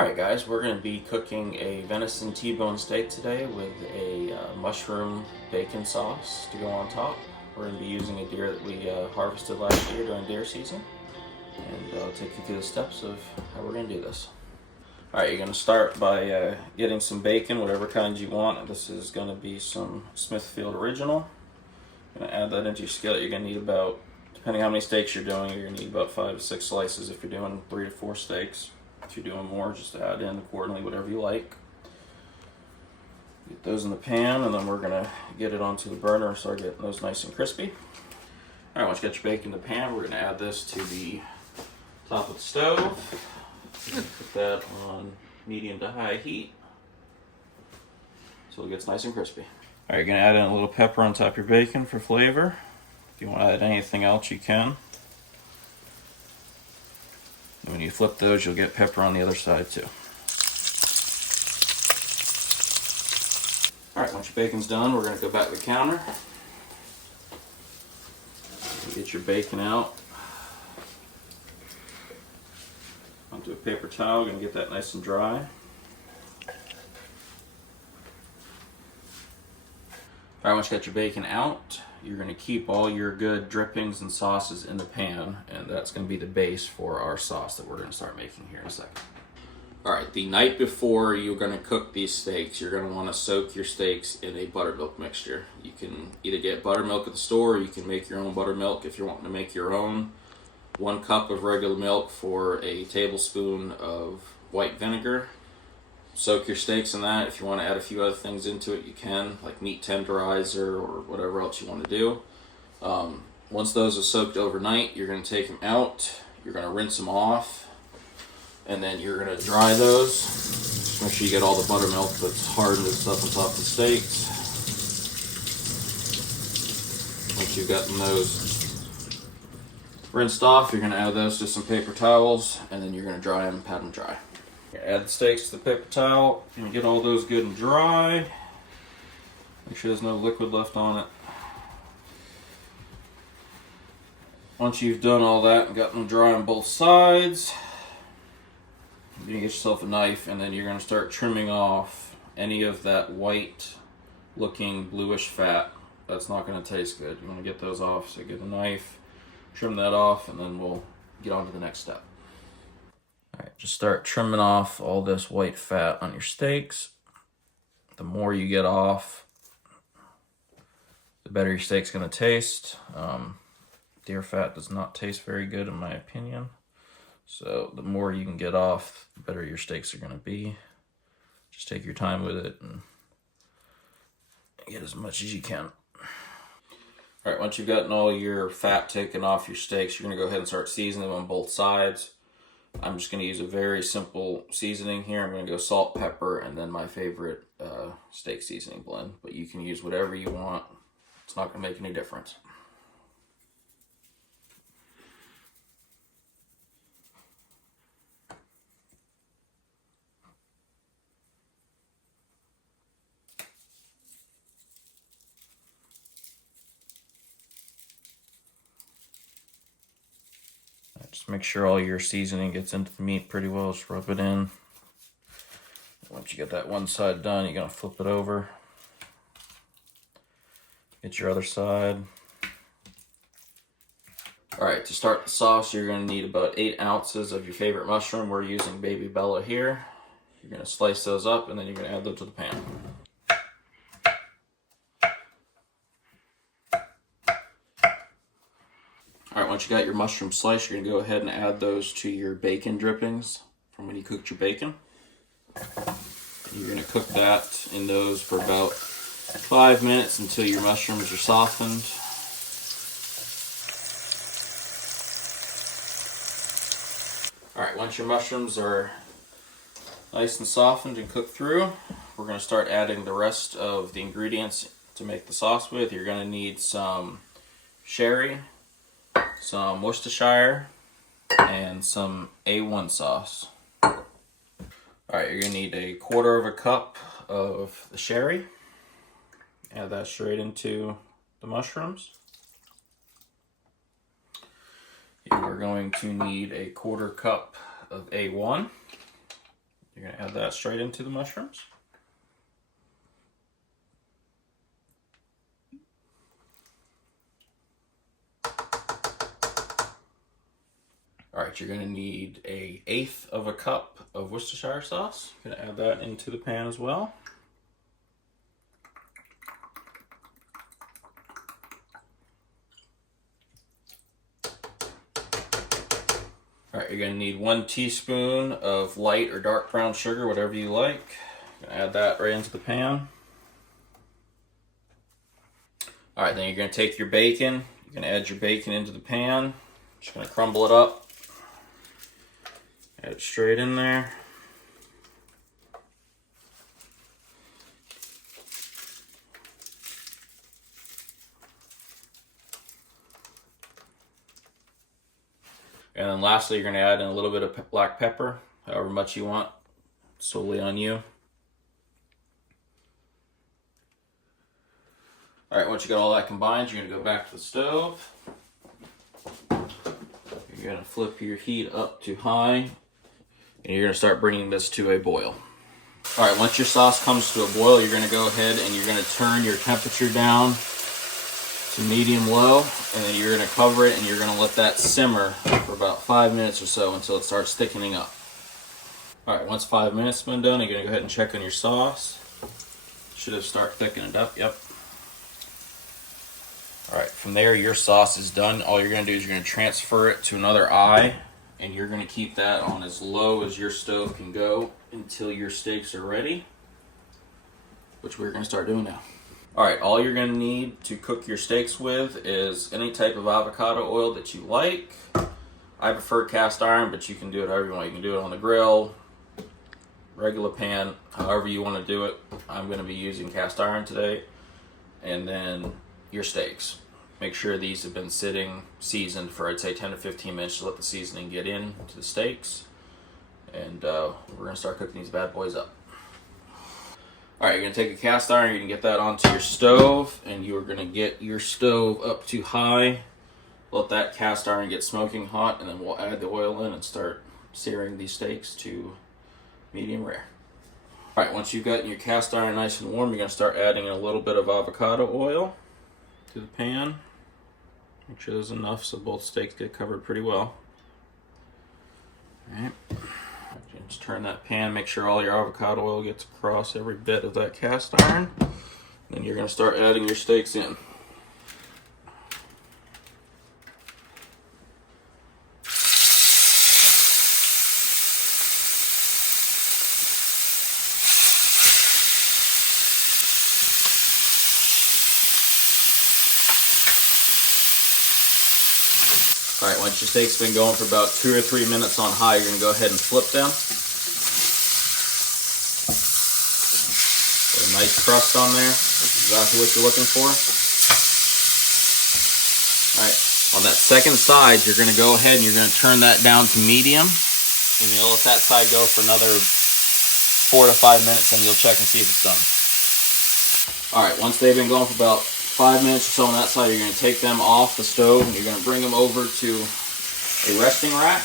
Alright guys, we're going to be cooking a venison T-bone steak today with a mushroom bacon sauce to go on top. We're going to be using a deer that we harvested last year during deer season. And I'll take you through the steps of how we're going to do this. Alright, you're going to start by getting some bacon, whatever kind you want. This is going to be some Smithfield Original. You're going to add that into your skillet. You're going to need about, depending on how many steaks you're doing, you're going to need about 5 to 6 slices if you're doing 3 to 4 steaks. If you're doing more, just add in accordingly, whatever you like. Get those in the pan, and then we're going to get it onto the burner and start getting those nice and crispy. Alright, once you get your bacon in the pan, we're going to add this to the top of the stove. Put that on medium to high heat so it gets nice and crispy. Alright, you're going to add in a little pepper on top of your bacon for flavor. If you want to add anything else, you can. And when you flip those, you'll get pepper on the other side too. Alright, once your bacon's done, we're going to go back to the counter. Get your bacon out onto a paper towel. Going to get that nice and dry. Alright, once you got your bacon out, you're going to keep all your good drippings and sauces in the pan, and that's going to be the base for our sauce that we're going to start making here in a second. Alright, the night before you're going to cook these steaks, you're going to want to soak your steaks in a buttermilk mixture. You can either get buttermilk at the store, or you can make your own buttermilk if you're wanting to make your own. 1 cup of regular milk for a tablespoon of white vinegar. Soak your steaks in that. If you want to add a few other things into it, you can, like meat tenderizer or whatever else you want to do. Once those are soaked overnight, you're going to take them out. You're going to rinse them off, and then you're going to dry those. Just make sure you get all the buttermilk that's hardened and stuff on top of the steaks. Once you've gotten those rinsed off, you're going to add those to some paper towels, and then you're going to dry them, pat them dry. Add the steaks to the paper towel and get all those good and dry. Make sure there's no liquid left on it. Once you've done all that and got them dry on both sides, you're going to get yourself a knife, and then you're going to start trimming off any of that white looking bluish fat. That's not going to taste good. You want to get those off, so get a knife, trim that off, and then we'll get on to the next step. Alright, just start trimming off all this white fat on your steaks. The more you get off, the better your steak's going to taste. Deer fat does not taste very good in my opinion. So the more you can get off, the better your steaks are going to be. Just take your time with it and get as much as you can. Alright, once you've gotten all your fat taken off your steaks, you're going to go ahead and start seasoning them on both sides. I'm just going to use a very simple seasoning here. I'm going to go salt, pepper, and then my favorite steak seasoning blend. But you can use whatever you want. It's not going to make any difference. Just make sure all your seasoning gets into the meat pretty well. Just rub it in. Once you get that one side done, you're going to flip it over. Get your other side. Alright, to start the sauce, you're going to need about 8 ounces of your favorite mushroom. We're using Baby Bella here. You're going to slice those up, and then you're going to add them to the pan. Alright, once you got your mushroom sliced, you're going to go ahead and add those to your bacon drippings from when you cooked your bacon. You're going to cook that in those for about 5 minutes until your mushrooms are softened. Alright, once your mushrooms are nice and softened and cooked through, we're going to start adding the rest of the ingredients to make the sauce with. You're going to need some sherry, some Worcestershire, and some A1 sauce. Alright, you're going to need a 1/4 cup of the sherry. Add that straight into the mushrooms. You're going to need a 1/4 cup of A1. Add that straight into the mushrooms. All right, you're gonna need 1/8 of a cup of Worcestershire sauce. You're gonna add that into the pan as well. All right, you're gonna need 1 teaspoon of light or dark brown sugar, whatever you like. You're gonna add that right into the pan. All right, then you're gonna take your bacon. You're gonna add your bacon into the pan. Just gonna crumble it up. Add it straight in there. And then lastly, you're gonna add in a little bit of black pepper, however much you want, solely on you. All right, once you got all that combined, you're gonna go back to the stove. You're gonna flip your heat up to high, and you're gonna start bringing this to a boil. All right, once your sauce comes to a boil, you're gonna go ahead and you're gonna turn your temperature down to medium-low, and then you're gonna cover it and you're gonna let that simmer for about 5 minutes or so until it starts thickening up. All right, once 5 minutes has been done, you're gonna go ahead and check on your sauce. Should have started thickening up, yep. All right, from there, your sauce is done. All you're gonna do is you're gonna transfer it to another eye, and you're gonna keep that on as low as your stove can go until your steaks are ready, which we're gonna start doing now. All right, all you're gonna need to cook your steaks with is any type of avocado oil that you like. I prefer cast iron, but you can do it however you want. You can do it on the grill, regular pan, however you want to do it. I'm gonna be using cast iron today. And then your steaks. Make sure these have been sitting seasoned for, I'd say, 10 to 15 minutes to let the seasoning get in to the steaks. And we're gonna start cooking these bad boys up. All right, you're gonna take a cast iron, you're gonna get that onto your stove, and you're gonna get your stove up to high. Let that cast iron get smoking hot, and then we'll add the oil in and start searing these steaks to medium rare. All right, once you've gotten your cast iron nice and warm, you're gonna start adding a little bit of avocado oil to the pan. Make sure there's enough so both steaks get covered pretty well. All right. Just turn that pan, make sure all your avocado oil gets across every bit of that cast iron. Then you're gonna start adding your steaks in. All right, once your steak's been going for about 2 or 3 minutes on high, you're gonna go ahead and flip them. Put a nice crust on there. That's exactly what you're looking for. All right, on that second side, you're gonna go ahead and you're gonna turn that down to medium. And you'll let that side go for another 4 to 5 minutes, and you'll check and see if it's done. All right, once they've been going for about 5 minutes or so on that side, you're going to take them off the stove and you're going to bring them over to a resting rack.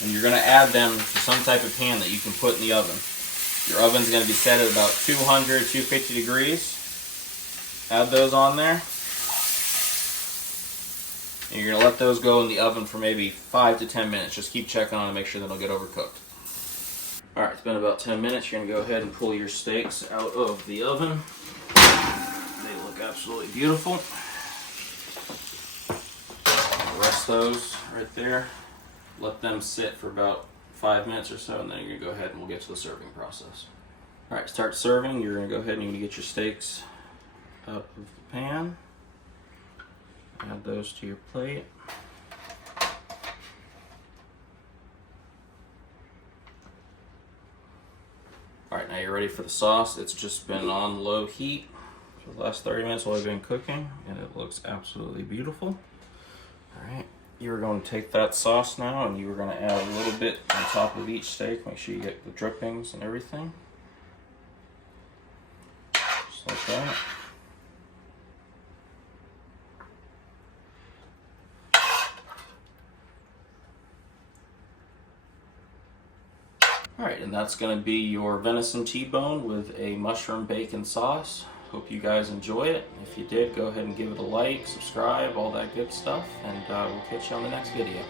And you're going to add them to some type of pan that you can put in the oven. Your oven's going to be set at about 200, 250 degrees. Add those on there. And you're going to let those go in the oven for maybe 5 to 10 minutes. Just keep checking on them to make sure they don't get overcooked. All right, it's been about 10 minutes. You're going to go ahead and pull your steaks out of the oven. They look absolutely beautiful. Rest those right there. Let them sit for about 5 minutes or so, and then you're going to go ahead and we'll get to the serving process. All right, start serving. You're going to go ahead and you're going to get your steaks out of the pan. Add those to your plate. All right, now you're ready for the sauce. It's just been on low heat for the last 30 minutes while I've been cooking, and it looks absolutely beautiful. All right, you're going to take that sauce now, and you're going to add a little bit on top of each steak. Make sure you get the drippings and everything. Just like that. Alright, and that's going to be your venison T-bone with a mushroom bacon sauce. Hope you guys enjoy it. If you did, go ahead and give it a like, subscribe, all that good stuff, and we'll catch you on the next video.